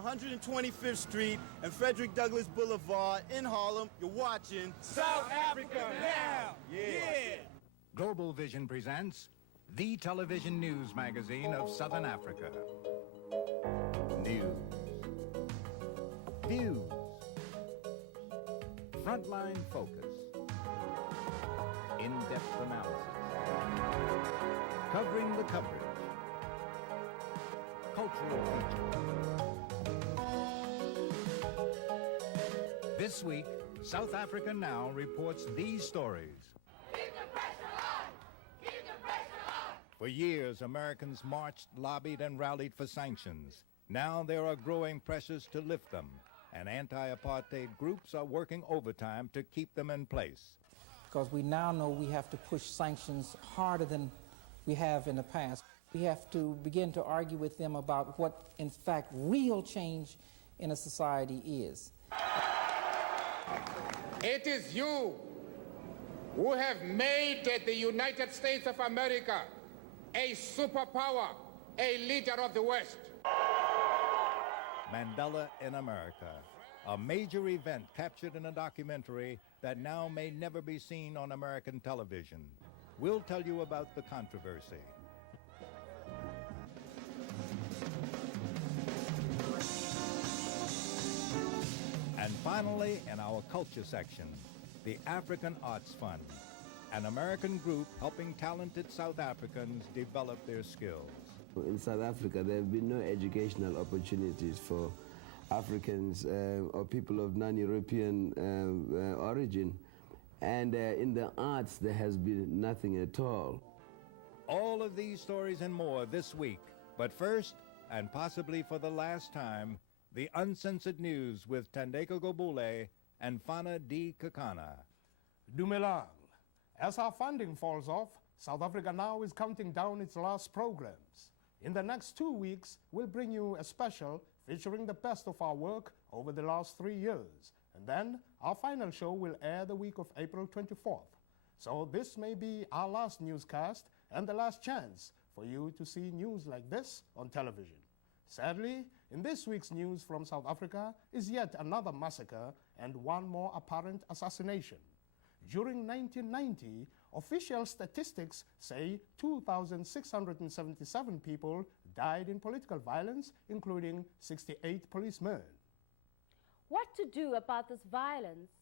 125th Street and Frederick Douglass Boulevard in Harlem. You're watching South Africa Now! Yeah! Global Vision presents the television news magazine of Southern Africa. News. Views. Frontline focus. In-depth analysis. Covering the coverage. Cultural features. This week, South Africa Now reports these stories. Keep the pressure on! Keep the pressure on! For years, Americans marched, lobbied, and rallied for sanctions. Now there are growing pressures to lift them, and anti-apartheid groups are working overtime to keep them in place. Because we now know we have to push sanctions harder than we have in the past. We have to begin to argue with them about what, in fact, real change in a society is. It is you who have made the United States of America a superpower, a leader of the West. Mandela in America, a major event captured in a documentary that now may never be seen on American television. We'll tell you about the controversy. And finally, in our culture section, the African Arts Fund, an American group helping talented South Africans develop their skills. In South Africa, there have been no educational opportunities for Africans or people of non-European origin. And in the arts, there has been nothing at all. All of these stories and more this week. But first, and possibly for the last time, the uncensored news with Thandeka Gqubule and Fana D. Kekana. Dumelang. As our funding falls off, South Africa Now is counting down its last programs. In the next 2 weeks, we'll bring you a special featuring the best of our work over the last 3 years. And then our final show will air the week of April 24th. So this may be our last newscast and the last chance for you to see news like this on television. Sadly, in this week's news from South Africa is yet another massacre and one more apparent assassination. During 1990, official statistics say 2,677 people died in political violence, including 68 policemen. What to do about this violence?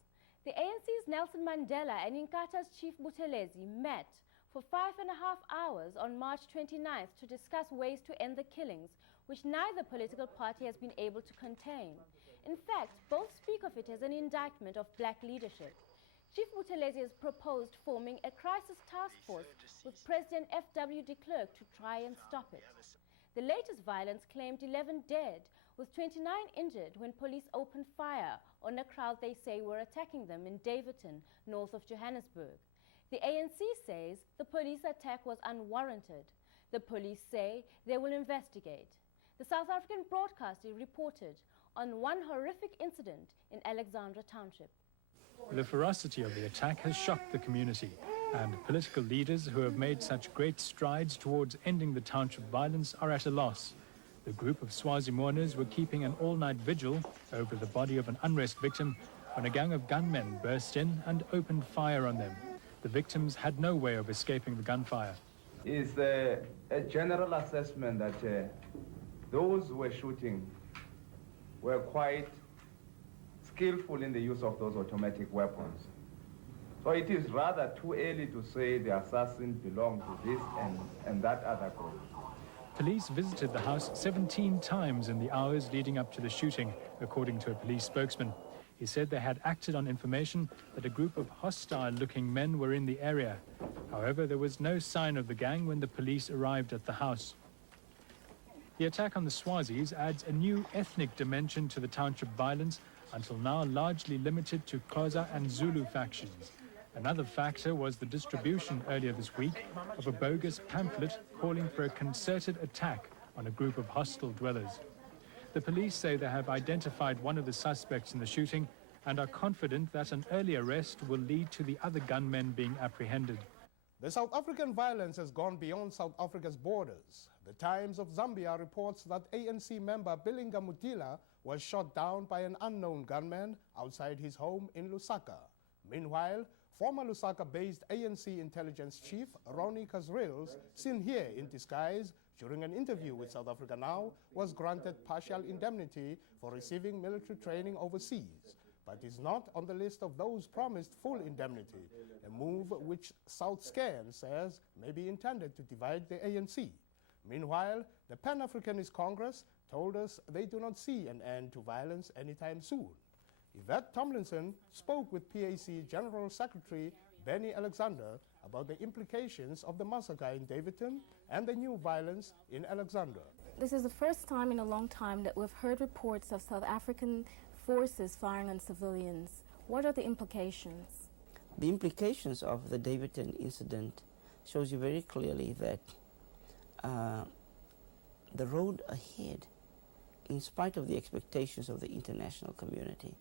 The ANC's Nelson Mandela and Inkatha's Chief Buthelezi met for 5.5 hours on March 29th to discuss ways to end the killings, which neither political party has been able to contain. In fact, both speak of it as an indictment of black leadership. Chief Buthelezi has proposed forming a crisis task force with President F.W. de Klerk to try and stop it. The latest violence claimed 11 dead, with 29 injured when police opened fire on a crowd they say were attacking them in Daveyton, north of Johannesburg. The ANC says the police attack was unwarranted. The police say they will investigate. The South African broadcaster reported on one horrific incident in Alexandra township. The ferocity of the attack has shocked the community, and political leaders who have made such great strides towards ending the township violence are at a loss. The group of Swazi mourners were keeping an all-night vigil over the body of an unrest victim when a gang of gunmen burst in and opened fire on them. The victims had no way of escaping the gunfire. It's a general assessment that those who were shooting were quite skillful in the use of those automatic weapons. So it is rather too early to say the assassin belonged to this and that other group. Police visited the house 17 times in the hours leading up to the shooting, according to a police spokesman. He said they had acted on information that a group of hostile-looking men were in the area. However, there was no sign of the gang when the police arrived at the house. The attack on the Swazis adds a new ethnic dimension to the township violence, until now largely limited to Xhosa and Zulu factions. Another factor was the distribution earlier this week of a bogus pamphlet calling for a concerted attack on a group of hostile dwellers. The police say they have identified one of the suspects in the shooting and are confident that an early arrest will lead to the other gunmen being apprehended. The South African violence has gone beyond South Africa's borders. The Times of Zambia reports that ANC member Bilinga Mutila was shot down by an unknown gunman outside his home in Lusaka. Meanwhile, former Lusaka-based ANC intelligence chief Ronnie Kasrils, seen here in disguise during an interview with South Africa Now, was granted partial indemnity for receiving military training overseas, but is not on the list of those promised full indemnity, a move which South Scan says may be intended to divide the ANC. Meanwhile, the Pan Africanist Congress told us they do not see an end to violence anytime soon. Yvette Tomlinson spoke with PAC General Secretary Benny Alexandra about the implications of the massacre in Daveyton and the new violence in Alexandra. This is the first time in a long time that we've heard reports of South African forces firing on civilians. What are the implications? The implications of the Daveyton incident shows you very clearly that the road ahead, in spite of the expectations of the international community,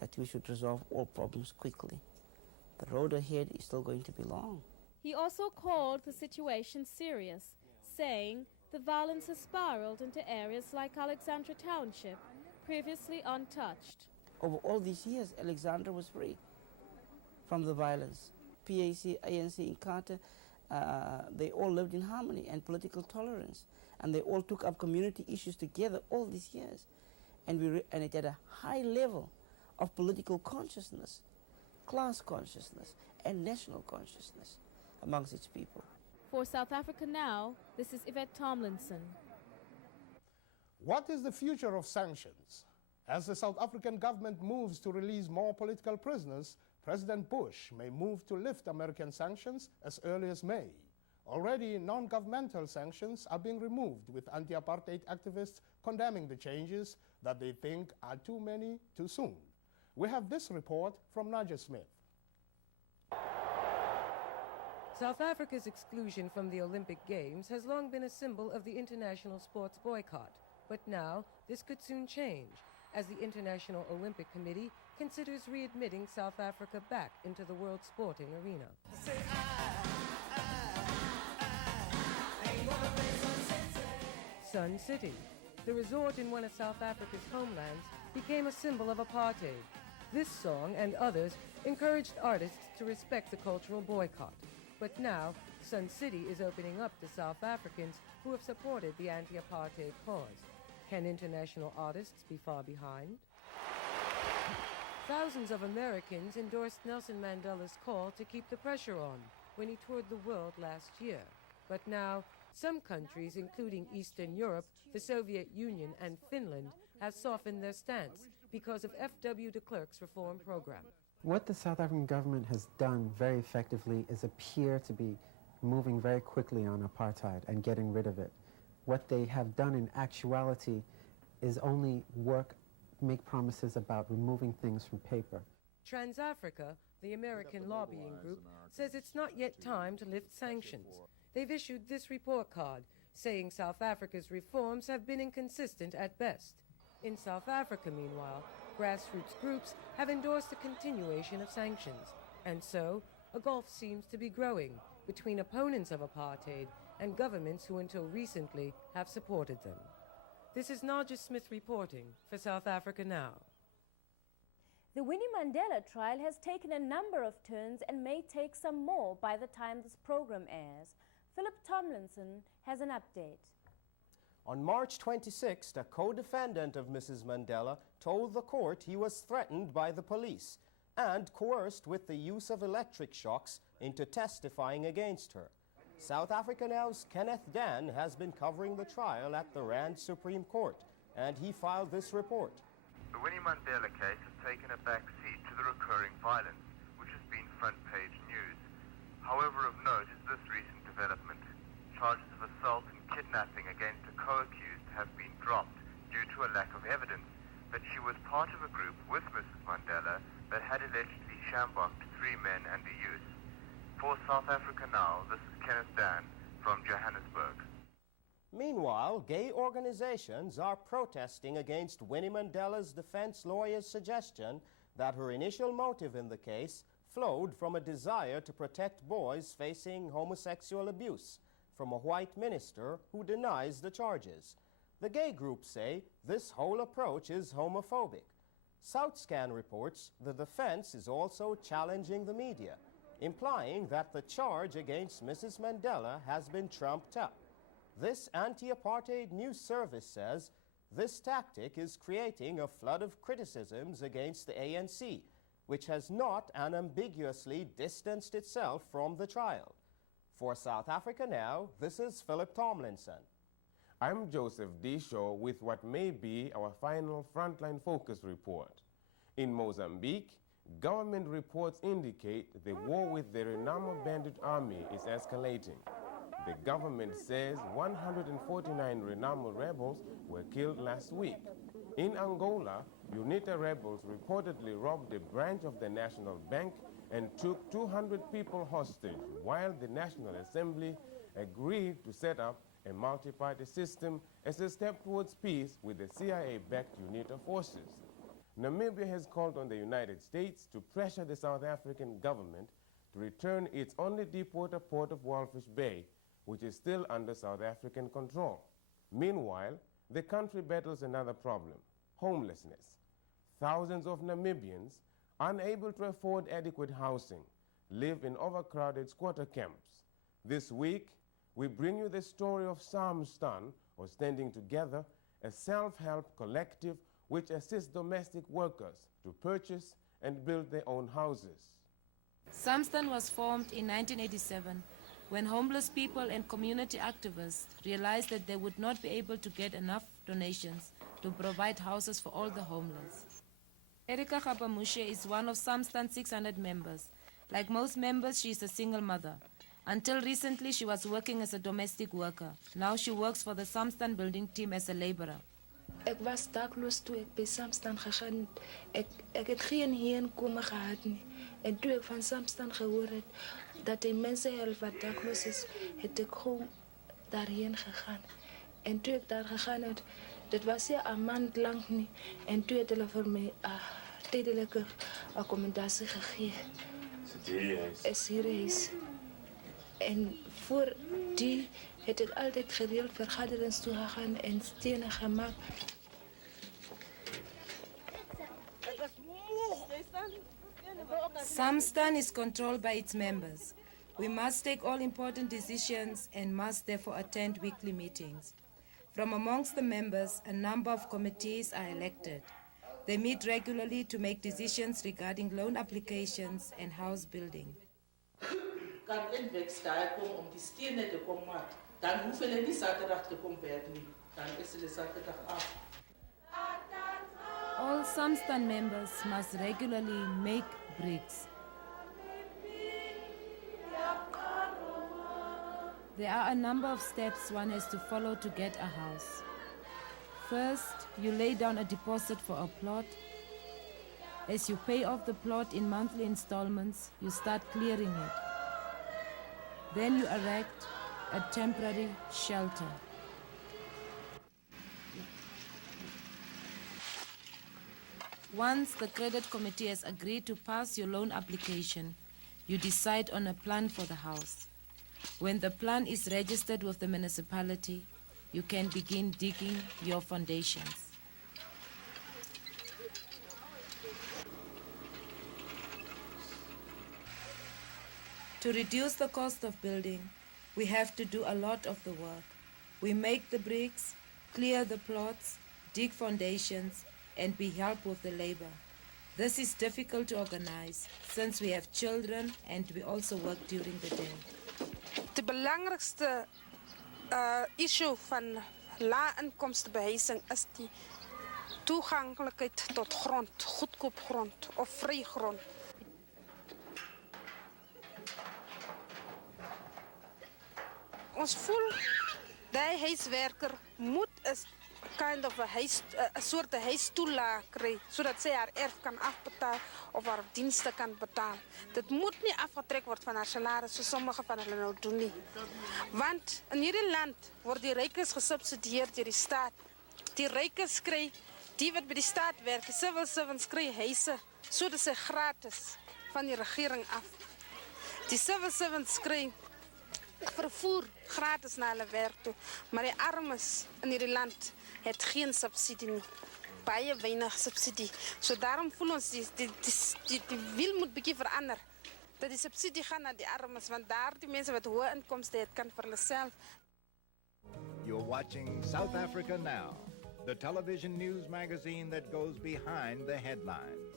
that we should resolve all problems quickly, the road ahead is still going to be long. He also called the situation serious, saying the violence has spiraled into areas like Alexandra Township, previously untouched. Over all these years, Alexandra was free from the violence. PAC, ANC, Inkatha, they all lived in harmony and political tolerance, and they all took up community issues together all these years, and it had a high level of political consciousness, class consciousness, and national consciousness amongst its people. For South Africa Now, this is Yvette Tomlinson. What is the future of sanctions? As the South African government moves to release more political prisoners, President Bush may move to lift American sanctions as early as May. Already, non-governmental sanctions are being removed, with anti-apartheid activists condemning the changes that they think are too many too soon. We have this report from Naja Smith. South Africa's exclusion from the Olympic Games has long been a symbol of the international sports boycott. But now, this could soon change, as the International Olympic Committee considers readmitting South Africa back into the world sporting arena. Sun City, the resort in one of South Africa's homelands, became a symbol of apartheid. This song and others encouraged artists to respect the cultural boycott. But now, Sun City is opening up to South Africans who have supported the anti-apartheid cause. Can international artists be far behind? Thousands of Americans endorsed Nelson Mandela's call to keep the pressure on when he toured the world last year. But now, some countries, including Eastern Europe, the Soviet Union, and Finland, have softened their stance because of F.W. de Klerk's reform program. What the South African government has done very effectively is appear to be moving very quickly on apartheid and getting rid of it. What they have done in actuality is only make promises about removing things from paper. TransAfrica, the American lobbying group, says it's not yet time to lift sanctions. They've issued this report card, saying South Africa's reforms have been inconsistent at best. In South Africa, meanwhile, grassroots groups have endorsed the continuation of sanctions. And so, a gulf seems to be growing between opponents of apartheid and governments who until recently have supported them. This is Naja Smith reporting for South Africa Now. The Winnie Mandela trial has taken a number of turns and may take some more by the time this program airs. Philip Tomlinson has an update. On March 26th, a co-defendant of Mrs. Mandela told the court he was threatened by the police and coerced with the use of electric shocks into testifying against her. South Africa Now's Kenneth Dan has been covering the trial at the Rand Supreme Court, and he filed this report. The Winnie Mandela case has taken a back seat to the recurring violence, which has been front-page news. However, of note is this recent development. Charges of assault and kidnapping against a co-accused have been dropped due to a lack of evidence that she was part of a group with Mrs. Mandela that had allegedly shambucked 3 men and a youth. For South Africa Now, this is Kenneth Dan from Johannesburg. Meanwhile, gay organizations are protesting against Winnie Mandela's defense lawyer's suggestion that her initial motive in the case, flowed from a desire to protect boys facing homosexual abuse from a white minister who denies the charges. The gay groups say this whole approach is homophobic. SouthScan reports the defense is also challenging the media, implying that the charge against Mrs. Mandela has been trumped up. This anti-apartheid news service says this tactic is creating a flood of criticisms against the ANC, which has not unambiguously distanced itself from the trial. For South Africa Now, this is Philip Tomlinson. I'm Joseph D. Shaw with what may be our final Frontline Focus report. In Mozambique, government reports indicate the war with the Renamo bandit army is escalating. The government says 149 Renamo rebels were killed last week. In Angola, UNITA rebels reportedly robbed a branch of the National Bank and took 200 people hostage, while the National Assembly agreed to set up a multi-party system as a step towards peace with the CIA-backed UNITA forces. Namibia has called on the United States to pressure the South African government to return its only deepwater port of Walfish Bay, which is still under South African control. Meanwhile, the country battles another problem: homelessness. Thousands of Namibians, unable to afford adequate housing, live in overcrowded squatter camps. This week, we bring you the story of Samstan, or Standing Together, a self-help collective which assists domestic workers to purchase and build their own houses. Samstan was formed in 1987 when homeless people and community activists realized that they would not be able to get enough donations to provide houses for all the homeless. Erika Gapamushe is one of Samstan's 600 members. Like most members, she is a single mother. Until recently, she was working as a domestic worker. Now she works for the Samstan building team as a laborer. Ik was dakloos toe ek by Samstan gegaan. Ek het geen heenkome gehad nie. En toe ek van Samstan gehoor het dat die mense help wat dakloos is, het ek gewoon daarheen gegaan. En toe ek daar gegaan het, dit was nie 'n maand lank nie. En toe het hulle vir my tydelike akkommodasie gegee. Is hier is. En voor die het ek altyd gereeld vergaderings toe gegaan en stene gemaak. Samstan is controlled by its members. We must take all important decisions and must therefore attend weekly meetings. From amongst the members, a number of committees are elected. They meet regularly to make decisions regarding loan applications and house building. Kan inweeks daar kom om die stenen te komen maken, dan hoeven we niet zaterdag te komen werken. Dan is het de zaterdag af. All Samstan members must regularly make bricks. There are a number of steps one has to follow to get a house. First, you lay down a deposit for a plot. As you pay off the plot in monthly installments, you start clearing it. Then you erect a temporary shelter. Once the credit committee has agreed to pass your loan application, you decide on a plan for the house. When the plan is registered with the municipality, you can begin digging your foundations. To reduce the cost of building, we have to do a lot of the work. We make the bricks, clear the plots, dig foundations, and be helped with the labor. This is difficult to organize since we have children and we also work during the day. De belangrijkste issue van lae-inkomstenbehuizing is die toegankelijkheid tot grond, goedkoop grond of vrij grond. Ons voel die huiswerker moet kind of a soort huistoelaag kry, sodat sy haar erf kan afbetaal of haar dienste kan betaal. Dit moet nie afgetrek word van haar salaris, so sommige van hulle nou doen nie. Want in hierdie land word die rykes gesubsidieer deur die staat. Die rykes kry, die wat by die staat werk, die civil servants kry huise, so dit is gratis van die regering af. Die civil servants kry vervoer gratis naar hulle werk toe, maar die armes in hierdie land het geen subsidie nie. Baie weinig subsidie. So daarom voel ons die wiel moet bietjie verander. Dat die subsidie gaan naar die armes, want daar die mense wat hoë inkomste het kan vir hulle self. You're watching South Africa Now, the television news magazine that goes behind the headlines.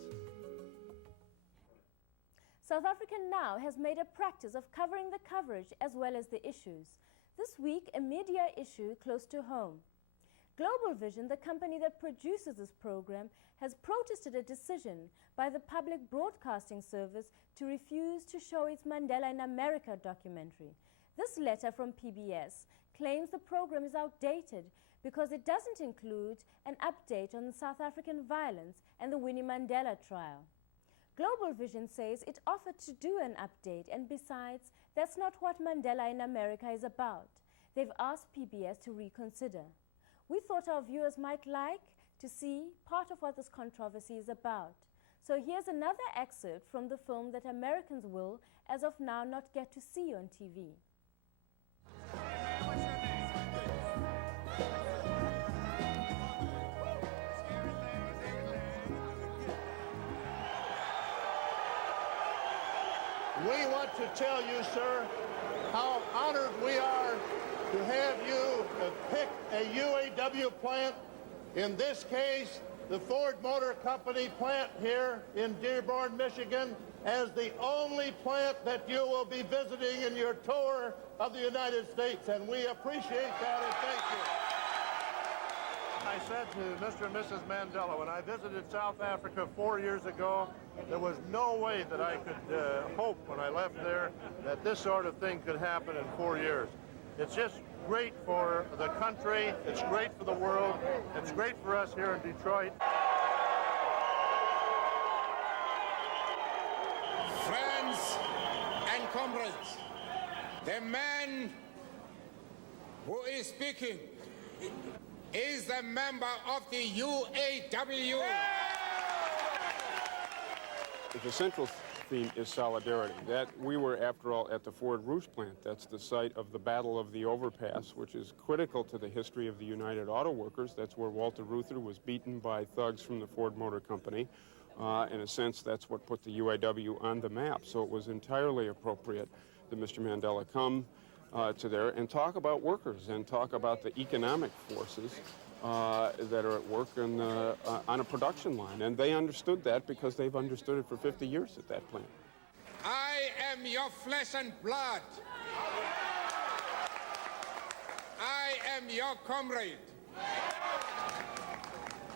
South Africa Now has made a practice of covering the coverage as well as the issues. This week, a media issue close to home. Global Vision, the company that produces this program, has protested a decision by the Public Broadcasting Service to refuse to show its Mandela in America documentary. This letter from PBS claims the program is outdated because it doesn't include an update on the South African violence and the Winnie Mandela trial. Global Vision says it offered to do an update, and besides, that's not what Mandela in America is about. They've asked PBS to reconsider. We thought our viewers might like to see part of what this controversy is about. So here's another excerpt from the film that Americans will, as of now, not get to see on TV. We want to tell you, sir, how honored we are to have you pick a UAW plant, in this case, the Ford Motor Company plant here in Dearborn, Michigan, as the only plant that you will be visiting in your tour of the United States, and we appreciate that and thank you. I said to Mr. and Mrs. Mandela, when I visited South Africa 4 years ago, there was no way that I could hope when I left there that this sort of thing could happen in 4 years. It's just great for the country, it's great for the world, it's great for us here in Detroit. Friends and comrades, the man who is speaking is the member of the UAW. The central theme is solidarity. That we were, after all, at the Ford Rouge plant. That's the site of the Battle of the Overpass, which is critical to the history of the United Auto Workers. That's where Walter Reuther was beaten by thugs from the Ford Motor Company. In a sense, that's what put the UAW on the map. So it was entirely appropriate that Mr. Mandela come to there and talk about workers and talk about the economic forces that are at work on a production line. And they understood that because they've understood it for 50 years at that plant. I am your flesh and blood. I am your comrade.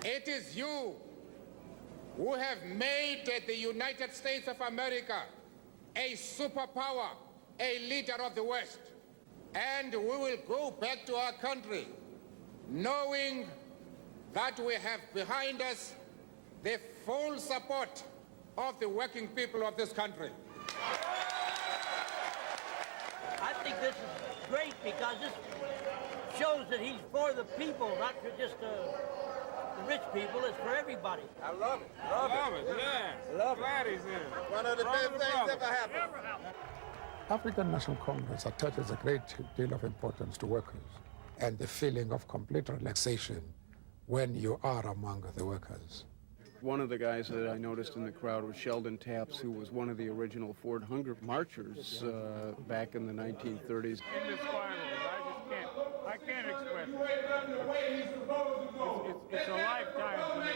It is you who have made the United States of America a superpower, a leader of the West. And we will go back to our country knowing that we have behind us the full support of the working people of this country. I think this is great because this shows that he's for the people, not for just the rich people. It's for everybody. I love it. Love it. Yeah. Love Glad it. he's in. One of the best things ever happened. African National Congress attaches a great deal of importance to workers and the feeling of complete relaxation when you are among the workers. One of the guys that I noticed in the crowd was Sheldon Taps, who was one of the original Ford Hunger Marchers back in the 1930s. I can't express it. It's a lifetime for me.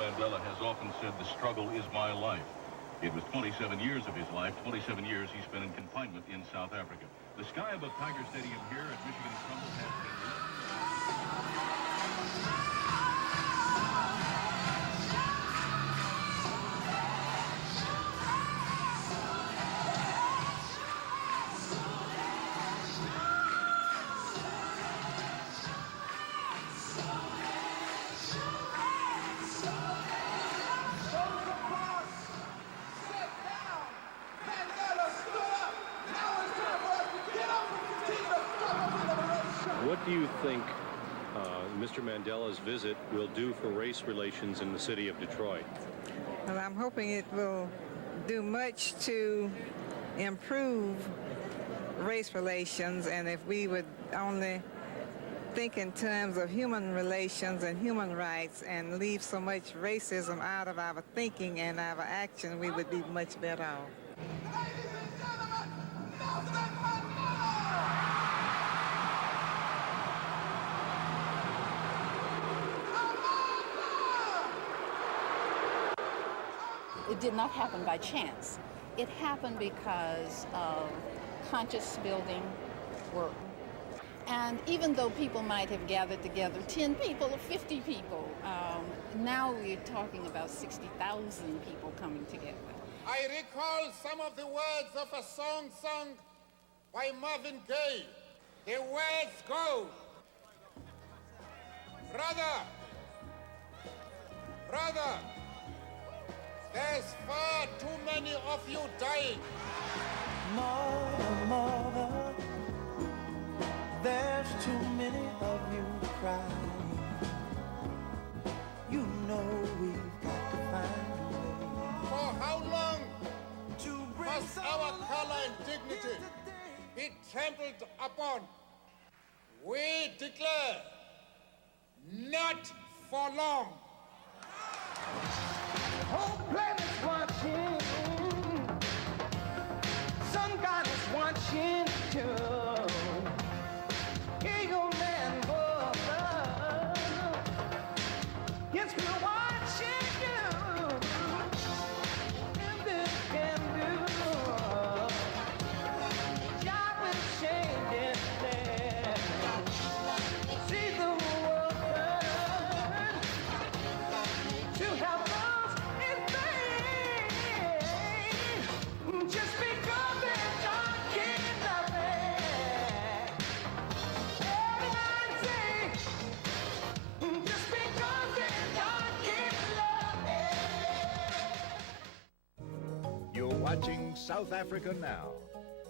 Mandela has often said, the struggle is my life. It was 27 years of his life, 27 years he spent in confinement in South Africa. The sky above Tiger Stadium here at Michigan's Crumble has been... What do you think Mr. Mandela's visit will do for race relations in the city of Detroit? Well, I'm hoping it will do much to improve race relations, and if we would only think in terms of human relations and human rights and leave so much racism out of our thinking and our action, we would be much better off. It did not happen by chance. It happened because of conscious building work. And even though people might have gathered together 10 people or 50 people, now we're talking about 60,000 people coming together. I recall some of the words of a song sung by Marvin Gaye. The words go, brother, brother, there's far too many of you dying. Mother, mother, there's too many of you crying. You know we've got to find a way. For how long must our color and dignity be trampled upon? We declare, not for long. The whole planet's watching. Sun God is watching too. Eagle man, brother. Yes, we're watching you. And this can do. Job will change it there. See the world burn. To help us in vain. Just because they're talking nothing. Everybody say, just because they're talking nothing. You're watching South Africa Now.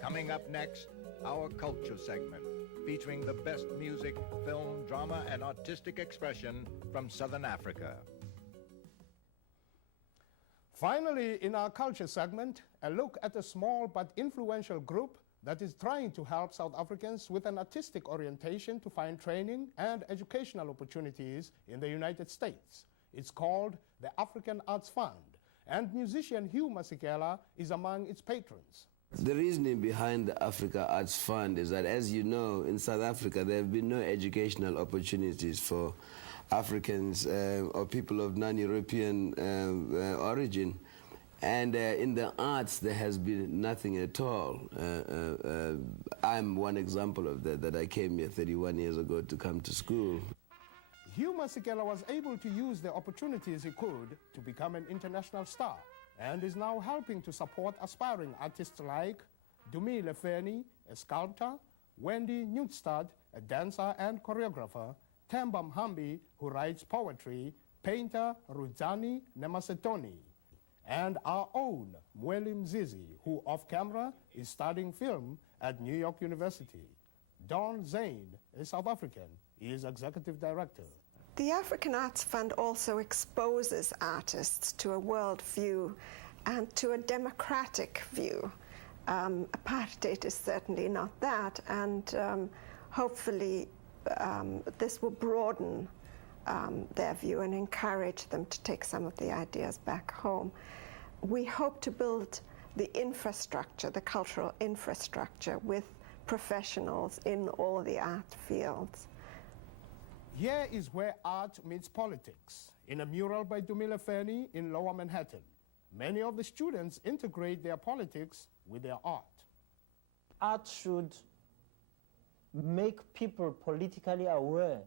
Coming up next, our culture segment, featuring the best music, film, drama, and artistic expression from Southern Africa. Finally, in our culture segment, a look at a small but influential group that is trying to help South Africans with an artistic orientation to find training and educational opportunities in the United States. It's called the African Arts Fund, and musician Hugh Masekela is among its patrons. The reasoning behind the Africa Arts Fund is that, as you know, in South Africa there have been no educational opportunities for Africans or people of non-European origin. And in the arts, there has been nothing at all. I'm one example of that I came here 31 years ago to come to school. Hugh Masekela was able to use the opportunities he could to become an international star, and is now helping to support aspiring artists like Gqubule, a sculptor, Wendy Newstad, a dancer and choreographer, Themba Mhambi, who writes poetry, painter Rudzani Nemasetoni, and our own Mweli Mzizi, who off-camera is studying film at New York University. Don Zane, a South African, is executive director. The African Arts Fund also exposes artists to a world view and to a democratic view. Apartheid is certainly not that, and hopefully this will broaden their view and encourage them to take some of the ideas back home. We hope to build the infrastructure, the cultural infrastructure, with professionals in all the art fields. Here is where art meets politics, in a mural by Gqubule in Lower Manhattan. Many of the students integrate their politics with their art. Art should make people politically aware,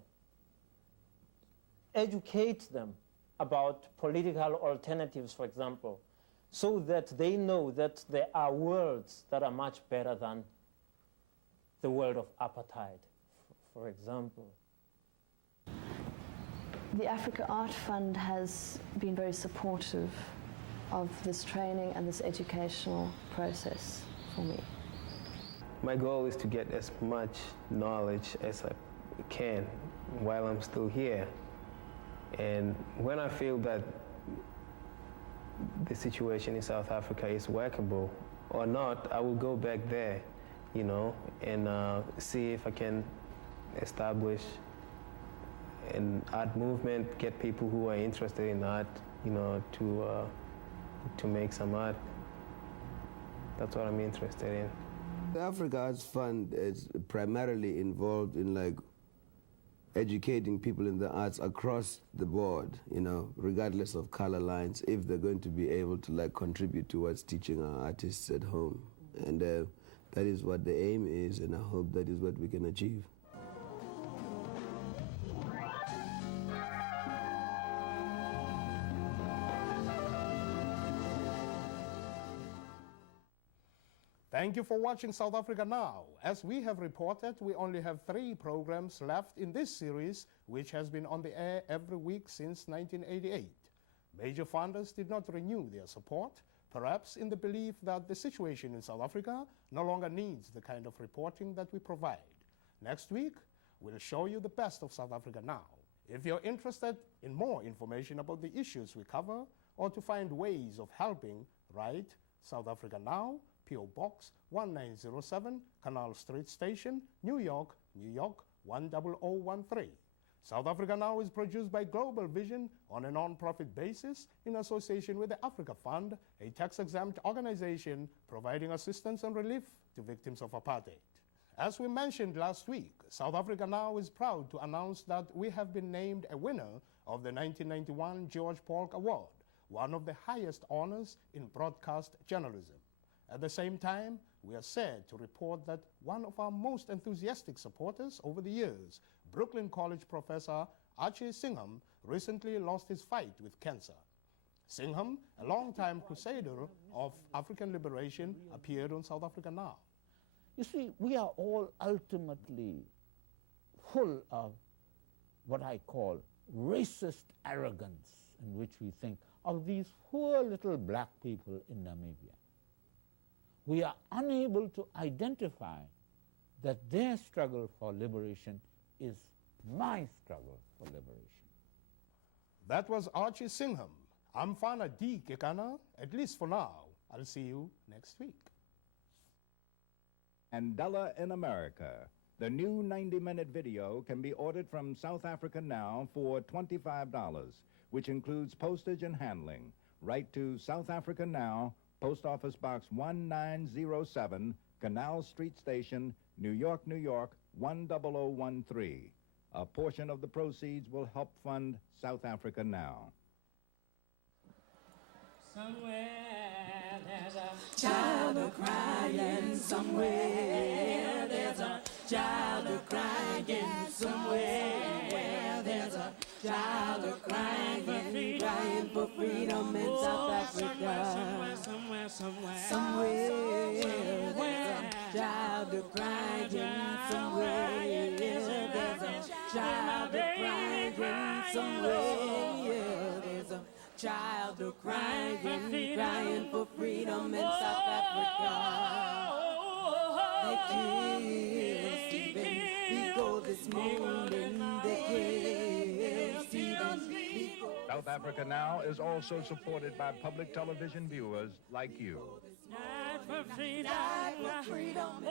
educate them about political alternatives, for example, so that they know that there are worlds that are much better than the world of apartheid, for example. The Africa Art Fund has been very supportive of this training and this educational process for me. My goal is to get as much knowledge as I can while I'm still here. And when I feel that the situation in South Africa is workable or not, I will go back there, you know, and see if I can establish an art movement, get people who are interested in art, you know, to make some art. That's what I'm interested in. The Africa Arts Fund is primarily involved in like educating people in the arts across the board, you know, regardless of color lines, if they're going to be able to like contribute towards teaching our artists at home. And that is what the aim is, and I hope that is what we can achieve. Thank you for watching South Africa Now. As we have reported, we only have 3 programs left in this series, which has been on the air every week since 1988. Major funders did not renew their support, perhaps in the belief that the situation in South Africa no longer needs the kind of reporting that we provide. Next week, we'll show you the best of South Africa Now. If you're interested in more information about the issues we cover, or to find ways of helping, write South Africa Now, P.O. Box 1907, Canal Street Station, New York, New York 10013. South Africa Now is produced by Global Vision on a non-profit basis in association with the Africa Fund, a tax-exempt organization providing assistance and relief to victims of apartheid. As we mentioned last week, South Africa Now is proud to announce that we have been named a winner of the 1991 George Polk Award, one of the highest honors in broadcast journalism. At the same time, we are sad to report that one of our most enthusiastic supporters over the years, Brooklyn College professor Archie Singham, recently lost his fight with cancer. Singham, a longtime crusader of African liberation, appeared on South Africa Now. You see, we are all ultimately full of what I call racist arrogance, in which we think of these poor little black people in Namibia. We are unable to identify that their struggle for liberation is my struggle for liberation. That was Archie Singham. I'm Fana D. Kekana, at least for now. I'll see you next week. Mandela in America. The new 90-minute video can be ordered from South Africa Now for $25, which includes postage and handling. Write to South Africa Now, Post Office Box 1907, Canal Street Station, New York, New York 10013. A portion of the proceeds will help fund South Africa Now. Somewhere there's a child a-crying. Somewhere there's a child a-crying. Somewhere there's a child a-crying, crying for freedom in South Africa. Somewhere there's a child a-crying. Somewhere there's a child a-crying. Somewhere there's a child a-crying, crying for freedom in South Africa. They killed Stephen Biko this morning. They killed Stephen Biko. South Africa Now is also supported by public television viewers like you. Die for freedom. Die for freedom.